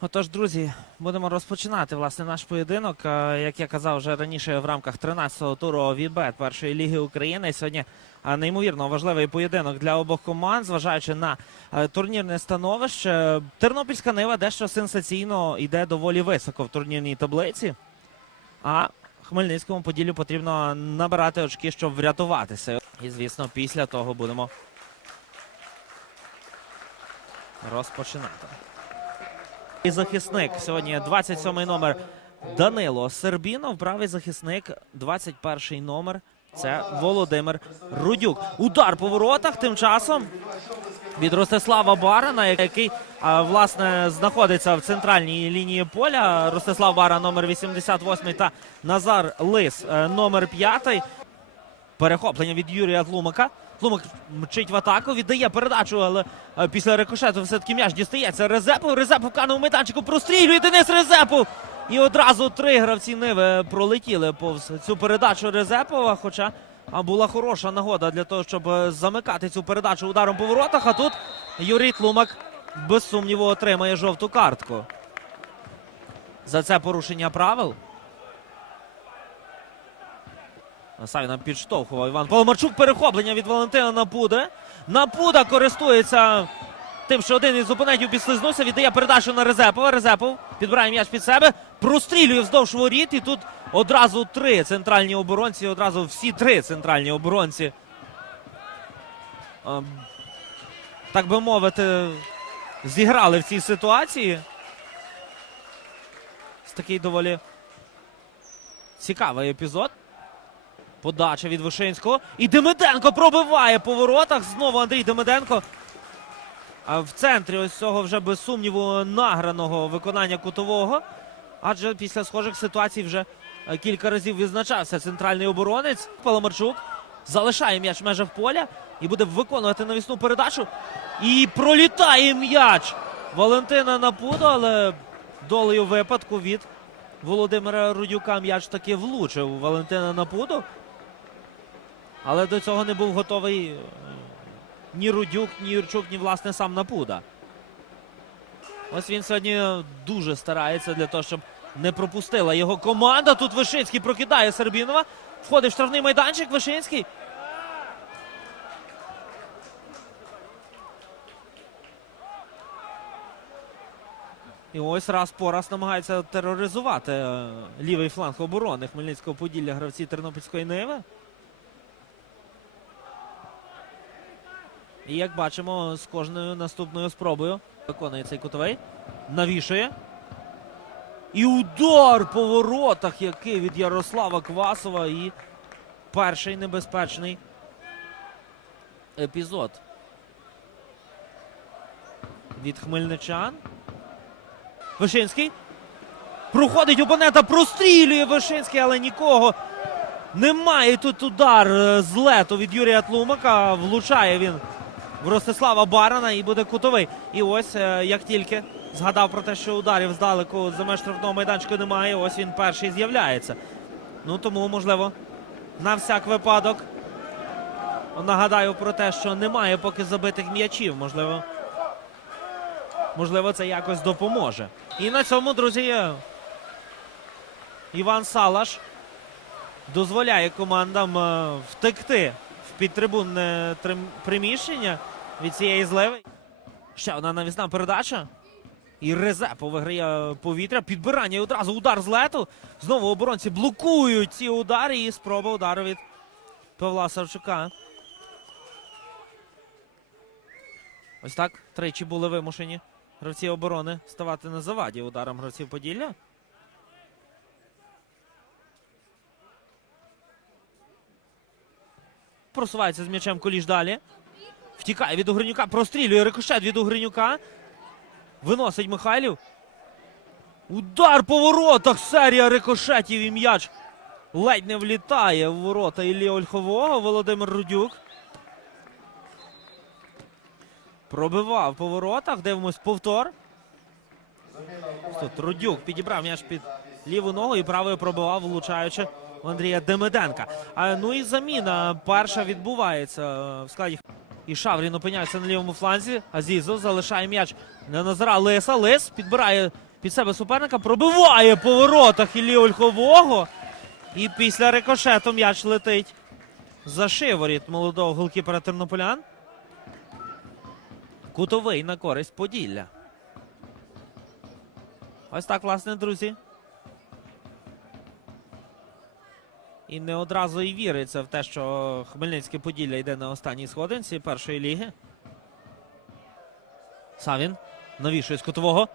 Отож, друзі, будемо розпочинати власне наш поєдинок. Е, як я казав вже раніше в рамках 13-го туру Вібет першої ліги України. Сьогодні е, неймовірно важливий поєдинок для обох команд, зважаючи на е, турнірне становище. Тернопільська нива дещо сенсаційно йде доволі високо в турнірній таблиці. А Хмельницькому поділлю потрібно набирати очки, щоб врятуватися. І звісно, після того будемо розпочинати і захисник. Сьогодні 27-й номер Данило Сербінов. Правий захисник, 21-й номер. Це Володимир Рудюк. Удар по воротах. Тим часом від Ростислава Барана, який власне знаходиться в центральній лінії поля. Ростислав Бара, номер 88 та Назар Лис, е, номер 5 Перехоплення від Юрія Тлумака. Тлумак мчить в атаку, віддає передачу, але е, після рикошету все-таки м'яч дістається. Резепу. Резепу канув метанчику прострілює Денис Резепу. І одразу три гравці Ниви пролетіли повз цю передачу Резепова. Хоча була хороша нагода для того, щоб е, замикати цю передачу ударом по воротах. А тут Юрій Тлумак без сумніву отримає жовту картку. За це порушення правил. Савіна підштовхував Іван Паламарчук. Перехоплення від Валентина Напуда. Напуда користується тим, що один із опонентів підслизнувся. Віддає передачу на Резепова. Резепов підбирає м'яч під себе, прострілює вздовж воріт. І тут одразу три центральні оборонці. Одразу всі три центральні оборонці. Ем, так би мовити, зіграли в цій ситуації. Такий доволі цікавий епізод. Подача від Вишинського. І Демиденко пробиває по воротах. Знову Андрій Демиденко. А в центрі ось цього вже без сумніву награного виконання кутового. Адже після схожих ситуацій вже е, кілька разів відзначався центральний оборонець. Паламарчук залишає м'яч в межах поля і буде виконувати навісну передачу. І пролітає м'яч. Валентина Напуду, але долею випадку від Володимира Рудюка м'яч таки влучив. Валентина Напуду. Але до цього не був готовий е, ні Рудюк, ні Юрчук, ні власне сам Напуда. Ось він сьогодні дуже старається для того, щоб не пропустила його команда. Тут Вишинський прокидає Сербінова. Входить в штрафний майданчик Вишинський. І ось раз по раз намагається тероризувати е, лівий фланг оборони Хмельницького Поділля гравці Тернопільської Неви. І як бачимо, з кожною наступною спробою виконує цей кутовий. Навішує. І удар по воротах, який від Ярослава Квасова. І перший небезпечний епізод. Від хмельничан. Вишинський. Проходить опонента, прострілює Вишинський, але нікого. Немає тут удар е, з лету від Юрія Тлумака. Влучає він в Ростислава Барана і буде кутовий. І ось е, як тільки згадав про те, що ударів здалеку за меж штрафного майданчика немає. Ось він перший з'являється. Ну тому, можливо, на всяк випадок. Нагадаю про те, що немає поки забитих м'ячів. Можливо, можливо, це якось допоможе. І на цьому, друзі, е, Іван Салаш дозволяє командам е, втекти під трибунне приміщення від цієї зливи. Ще одна навісна передача. І Резепо виграє повітря. Підбирання і одразу удар з лету. Знову оборонці блокують ці удари. І спроба удару від Павла Савчука. Ось так тричі були вимушені гравці оборони ставати на заваді ударом гравців Поділля. просувається з м'ячем коліж далі. Втікає від Угринюка. Прострілює рикошет від Угринюка. Виносить Михайлів. Удар по воротах. Серія рикошетів і м'яч. Ледь не влітає в ворота Іллі Ольхового. Володимир Рудюк. Пробивав по воротах. Дивимось повтор. Тут Рудюк підібрав м'яч під ліву ногу і правою пробивав, влучаючи. Андрія Демеденка. А ну і заміна перша відбувається е, в складі. І Шаврін опиняється на лівому фланзі. Азізо залишає м'яч на Назара Лиса. Лис підбирає під себе суперника, пробиває по воротах Іллі Ольхового. І після рикошету м'яч летить за шиворіт молодого голкіпера тернополян. Кутовий на користь Поділля. Ось так, власне, друзі. І не одразу і віриться в те, що Хмельницьке Поділля йде на останній сходинці першої ліги. Савін навішує з кутового.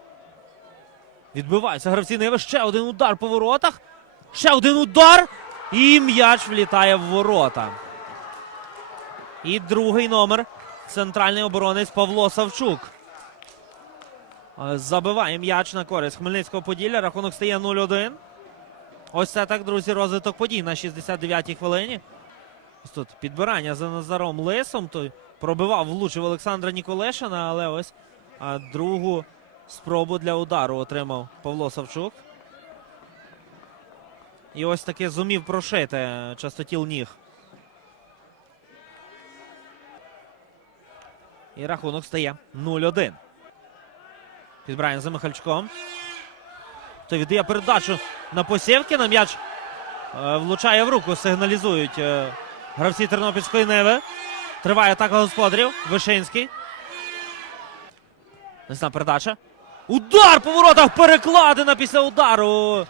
Відбиваються гравці Ниви. Ще один удар по воротах. Ще один удар. І м'яч влітає в ворота. І другий номер. Центральний оборонець Павло Савчук. Забиває м'яч на користь Хмельницького Поділля. Рахунок стає 0-1. Ось це так, друзі, розвиток подій на 69-й хвилині. Ось тут підбирання за Назаром Лисом. Той пробивав, влучив Олександра Ніколешина, але ось а другу спробу для удару отримав Павло Савчук. І ось таки зумів прошити частотіл ніг. І рахунок стає 0-1. Підбирання за Михальчуком. Шахта тобто віддає передачу на посівки. На м'яч е, влучає в руку, сигналізують е, гравці Тернопільської Неви. Триває атака господарів. Вишинський. Несна передача. Удар по воротах перекладена після удару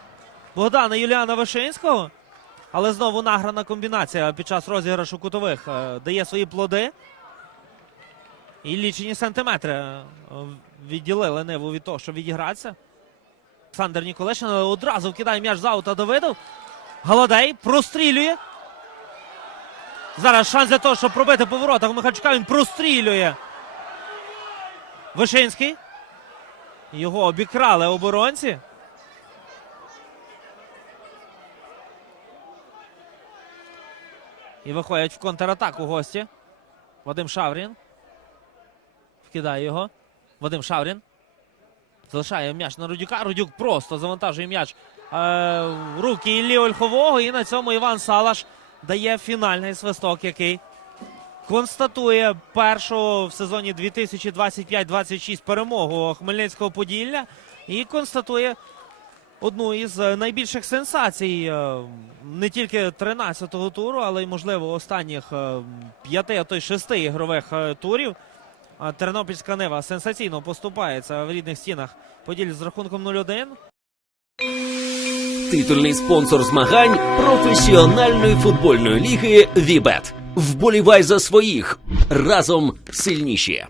Богдана Юліана Вишинського. Але знову награна комбінація під час розіграшу кутових е, дає свої плоди. І лічені сантиметри відділили Неву від того, щоб відігратися. Олександр Ніколешин одразу вкидає м'яч з аута Давидов. Голодей прострілює. Зараз шанс для того, щоб пробити по воротах Михальчука. Він прострілює. Вишинський. Його обікрали оборонці. І виходять в контратаку гості. Вадим Шаврін. Вкидає його. Вадим Шаврін. Залишає м'яч на Рудюка. Рудюк просто завантажує м'яч е, в руки Іллі Ольхового. І на цьому Іван Салаш дає фінальний свисток, який констатує першу в сезоні 2025-26 перемогу Хмельницького Поділля. І констатує одну із найбільших сенсацій е, не тільки 13-го туру, але й можливо останніх е, п'яти, а то й шести ігрових турів. Тернопільська Нева сенсаційно поступається в рідних стінах. Поділь з рахунком 0-1. Титульний спонсор змагань професіональної футбольної ліги Вібет. Вболівай за своїх разом сильніші.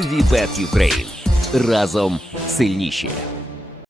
Вібет Україн разом сильніші.